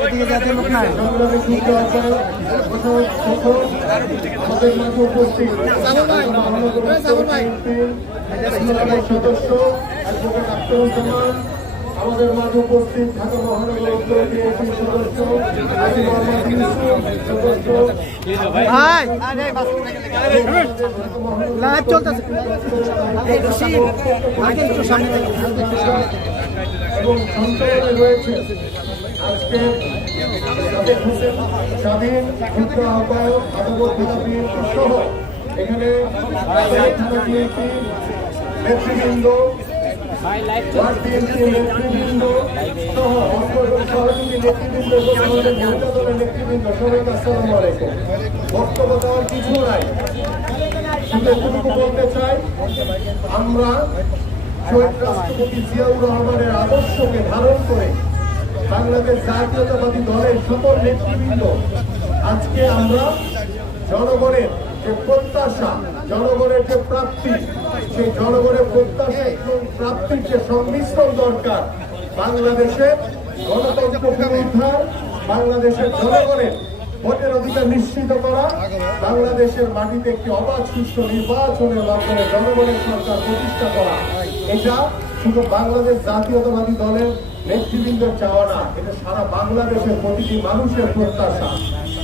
এদিকে যাতে লোক নাই আমাদের মাঝে উপস্থিত সদস্য অ্যাডভোকেট আখতারুজ্জামান আমাদের মাঝে উপস্থিত ঢাকা মহানগর উত্তর সদস্য আজিম মোহাম্মদ ইউসুফ সদস্য লাইভ চলতেছে। আগে একটু সামনে থেকে এবং সঞ্চালনে রয়েছে আজকে স্বাধীন ক্ষুদ্র আহ্বায়ক আদালত বিএনপি সহ এখানে নেতৃবৃন্দ বক্তব্য দেওয়ার কিছু নাই। শুধু এতটুকু বলতে চাই আমরা শহীদ রাষ্ট্রপতি জিয়াউর রহমানের আদর্শকে ধারণ করে বাংলাদেশ জাতীয়তাবাদী দলের সকল নেতৃবৃন্দ আজকে আমরা জনগণের যে প্রত্যাশা জনগণের যে প্রাপ্তি, সেই জনগণের প্রত্যাশা এবং প্রাপ্তির যে সংমিশ্রণ দরকার, বাংলাদেশের গণতন্ত্র পুনরুদ্ধার, বাংলাদেশের জনগণের ভোটের অধিকার নিশ্চিত করা, বাংলাদেশের মাটিতে একটি অবাধ সুষ্ঠু নির্বাচনের মাধ্যমে জনগণের সরকার প্রতিষ্ঠা করা, এটা শুধু বাংলাদেশ জাতীয়তাবাদী দলের নেতৃবৃন্দের চাওয়া না, এটা সারা বাংলাদেশের প্রতিটি মানুষের প্রত্যাশা।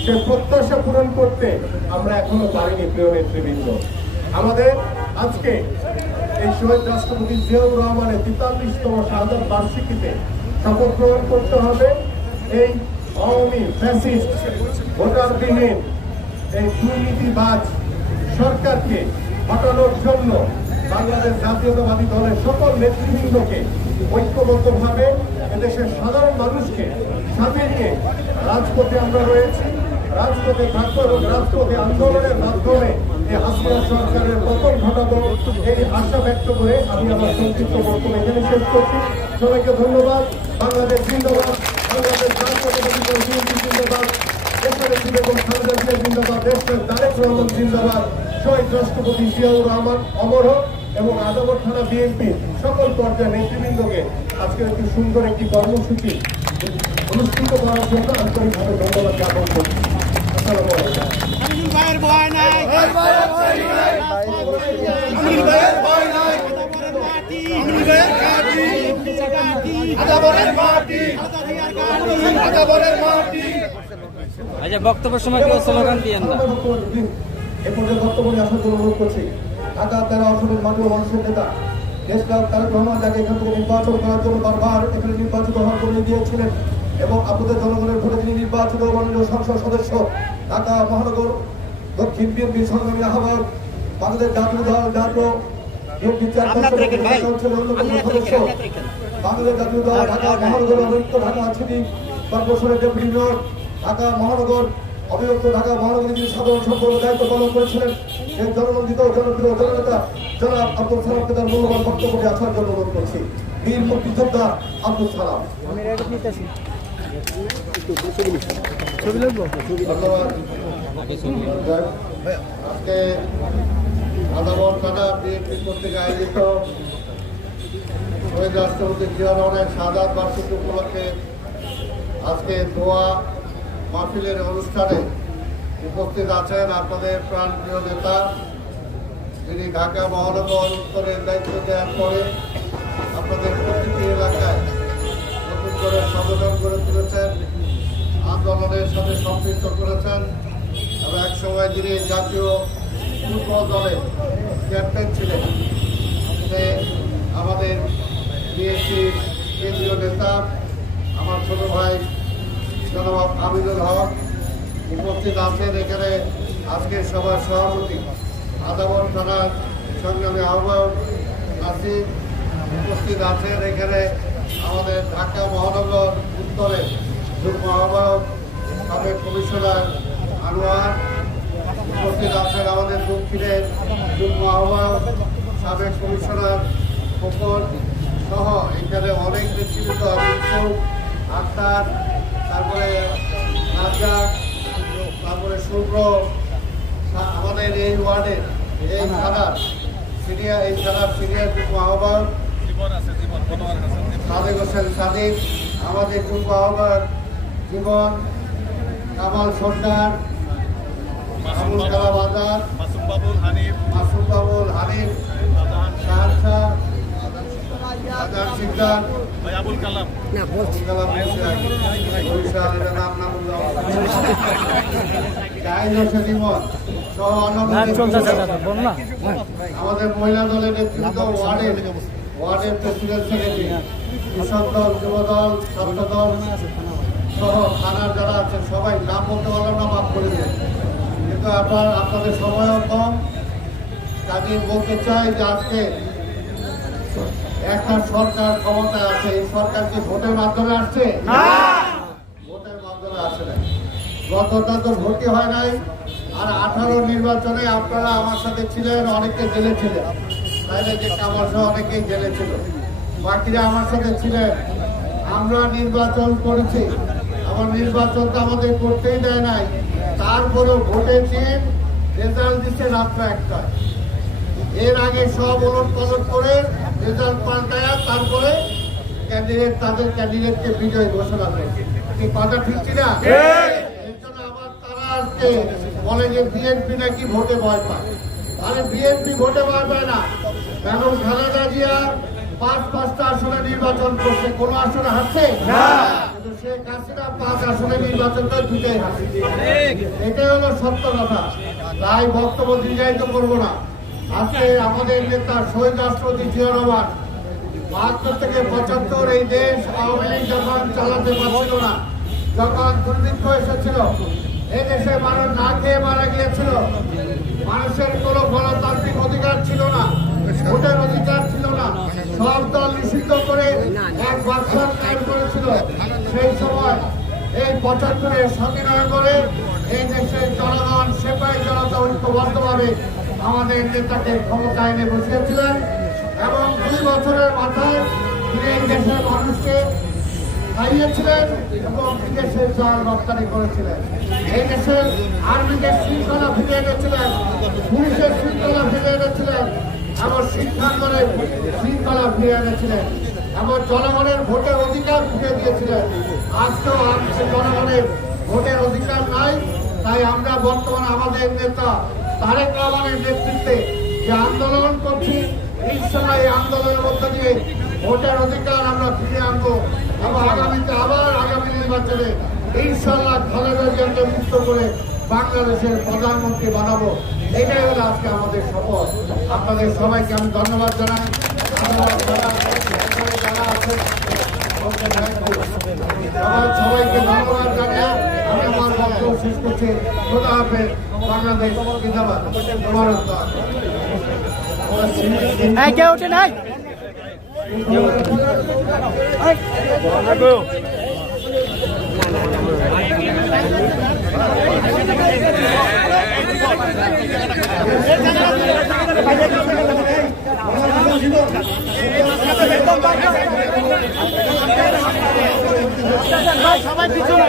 সে প্রত্যাশা পূরণ করতে আমরা এখনও পারিনি, প্রিয় নেতৃবৃন্দ। আমাদের আজকে এই শহীদ রাষ্ট্রপতি জিয়াউর রহমানের তেতাল্লিশতম শাহাদত বার্ষিকীতে শপথ গ্রহণ করতে হবে। এই আওয়ামী ফ্যাসিস্ট ভোটারবিহীন এই দুর্নীতিবাজ সরকারকে হটানোর জন্য বাংলাদেশ জাতীয়তাবাদী দলের সকল নেতৃবৃন্দকে ঐক্যবদ্ধভাবে এদেশের সাধারণ মানুষকে সাথে নিয়ে রাজপথে আমরা রয়েছি। রাজপথে থাকব এবং রাজপথে আন্দোলনের মাধ্যমে এই হাসিনা সরকারের পতন ঘটাবো। এই আশা ব্যক্ত করে আমি আমার সংক্ষিপ্ত বক্তব্য এখানে শেষ করছি। সবাইকে ধন্যবাদ। বাংলাদেশ জিন্দাবাদ। বাংলাদেশ বিএনপি জিন্দাবাদ। দেশের বেগম খালেদা জিয়া জিন্দাবাদ রাষ্ট্রপতি অমর হোক এবং আদালত থানা বিএনপি সকল পর্যায়ের নেতৃবৃন্দকে আজকে একটি সুন্দর একটি কর্মসূচি অনুষ্ঠিত করার জন্য আন্তরিকভাবে ধন্যবাদ জ্ঞাপন করছি। আচ্ছা বক্তব্যের সময় কেউ স্লোগান দিয়েন না। এ পর্যন্ত বক্তব্য আসার জন্য অনুরোধ করছি। ঢাকা তেরো আসনের মানুষের নেতা দেশটা তারেক রহমান যাকে এখান থেকে নির্বাচন করার জন্য বারবার এখানে নির্বাচিত হওয়ার জন্য দিয়েছিলেন এবং আপনাদের জনগণের ভোটে তিনি নির্বাচিত মাননীয় সংসদ সদস্য। ঢাকা মহানগর দক্ষিণ বিএনপি সংগ্রামী আহ্বায়ক বাংলাদেশ জাতীয় দল জাতীয় বাংলাদেশ জাতীয় দল ঢাকা মহানগর অতিরিক্ত ঢাকা সিটি কর্পোরেশনের ডেপুটি মেয়র ঢাকা মহানগর অবিভক্ত ঢাকা মহানগরী যিনি সাধারণ সম্পর্ক দায়িত্ব পালন করেছিলেন এই জননন্দিত জনপ্রিয় জননেতা জনাব আব্দুল সালামকে তার মূল্যবান বক্তব্যে আসার জন্য অনুরোধ করছি। বীর মুক্তিযোদ্ধা আব্দুল সালাম। ছবি লাগবো আজকে আদাবর থানা বিএনপি কর্তৃক আয়োজিত শহীদ রাষ্ট্রপতি জিয়া রহমানের শাহাদ বার্ষিকী উপলক্ষে আজকে দোয়া মাহফিলের অনুষ্ঠানে উপস্থিত আছেন আপনাদের প্রাণপ্রিয় নেতা যিনি ঢাকা মহানগর উত্তরের দায়িত্ব দেওয়ার পরে আন্দোলনের সাথে সম্পৃক্ত করেছেন এবং এক সময় যিনি জাতীয় ফুটবল দলের ক্যাপ্টেন ছিলেন। সে আমাদের বিএনপি কেন্দ্রীয় নেতা, আমার ছোট ভাই জনাব আমিনুল হক উপস্থিত আছেন এখানে আজকের সভার সভাপতি। আদাবর থানার সংগ্রামী আহ্বায়ক নাসির উপস্থিত আছেন এখানে আমাদের ঢাকা মহানগর উত্তরের যুগ্ম আহ্বায়ক সাবেক কমিশনার আনোয়ার উপস্থিত আছেন আমাদের দক্ষিণের যুগ্ম আহ্বায়ক, সাবেক কমিশনার খোকন সহ এখানে অনেক নেতৃত্ব আক্তার, তারপরে রাজ্জাক তারপরে শুভ্র আমাদের এই ওয়ার্ডের এই থানার সিনিয়র, এই থানার সিনিয়র যুগ্ম আহ্বায়ক, সাদেক হোসেন সাদিক, আমাদের যুগ্ম আহ্বায়ক জীবন কামাল বাবুল হানিফ মাসুম বাবুল হানিফ শাহরশাহ আজাদ সিকদার আবুল কালাম। আবুল কালাম নাম নাম জাহিদ হোসেন ইমন সহ অন্যান্য চলতেছে দাদা বল না। আমাদের মহিলা দলের নেতৃত্ব ওয়ার্ডের ওয়ার্ডের প্রেসিডেন্ট সেক্রেটারি কৃষক দল যুব দল ছাত্র দল সহ থানার যারা আছেন সবাই নাম বলতে পারলাম না মাফ করে দেন কিন্তু আপনার আপনাদের সময়ও কম। কাজে বলতে চাই যে আজকে একটা সরকার ক্ষমতায় আছে। এই সরকার কি ভোটের মাধ্যমে আসছে? ভোটের মাধ্যমে আসে না গতটা তো ভোটই হয় নাই। আর আঠারো নির্বাচনে আপনারা আমার সাথে ছিলেন অনেকে জেলে ছিলেন। তাইলে যে কামার সহ অনেকেই জেলে ছিল। বাকিরা আমার সাথে ছিলেন। আমরা নির্বাচন করেছি। আমার নির্বাচন তো আমাদের করতেই দেয় নাই। তারপরেও ভোটে দিন রেজাল্ট দিচ্ছে রাত্র একটায়। এর আগে সব ওলট পালট করে রেজাল্ট পাল্টায় তারপরে ক্যান্ডিডেট তাদের ক্যান্ডিডেটকে বিজয় ঘোষণা করে কি কথা ঠিক কিনা এর জন্য আবার তারা আজকে বলে যে বিএনপি নাকি ভোটে ভয় পায়। আরে বিএনপি ভোটে ভয় পায় না। কারণ খালেদা জিয়া পাঁচ পাঁচটা আসনে নির্বাচন করছে। কোন আসনে হারছে? কিন্তু পাঁচ এটাই হলো সত্য কথা। করব না। আজকে আমাদের রাষ্ট্রপতি বাহাত্তর থেকে পঁচাত্তর এই দেশ আওয়ামী যখন চালাতে না এই দেশে মানুষ না খেয়ে মারা গিয়েছিল, মানুষের কোনো গণতান্ত্রিক অধিকার ছিল না, ভোটের অধিকার ছিল না, সব দল নিষিদ্ধ করে এক বাক্সার করেছিল। সেই সময় এই পঁচাত্তরের স্বাধীনতা করে এই দেশের জনগণ, সেপাই জনতা ঐক্যবদ্ধভাবে আমাদের নেতাকে ক্ষমতায় এনে বসিয়েছিলেন এবং দুই বছরের মাথায় তিনি এই দেশের মানুষকে খাইয়েছিলেন এবং বিদেশের চাল রপ্তানি করেছিলেন। এই দেশের আর্মিকে শৃঙ্খলা ফিরে এনেছিলেন, পুলিশের শৃঙ্খলা ফিরে এনেছিলেন এবং শিক্ষাঙ্গনে শৃঙ্খলা ফিরে এনেছিলেন। এবং জনগণের ভোটের অধিকার ফিরে দিয়েছিলেন। আজকেও আজকে জনগণের ভোটের অধিকার নাই, তাই আমরা বর্তমানে আমাদের নেতা তারেক রহমানের নেতৃত্বে যে আন্দোলন করছি ইনশাল্লাহ এই আন্দোলনের মধ্যে দিয়ে ভোটের অধিকার আমরা ফিরে আনব এবং আগামীতে আবার আগামী নির্বাচনে ইনশাল্লাহ খালেদা জিয়াকে মুক্ত করে বাংলাদেশের প্রধানমন্ত্রী বানাবো। এটাই হলো আজকে আমাদের শপথ। আপনাদের সবাইকে আমি ধন্যবাদ জানাই সবাইকে ধন্যবাদ জানিয়ে আমি আমার বক্তব্য শেষ করছি খোদা হাফেজ বাংলাদেশ জিন্দাবাদ তোমার উত্তর এই কে ওঠে নাই সবাই পিছনে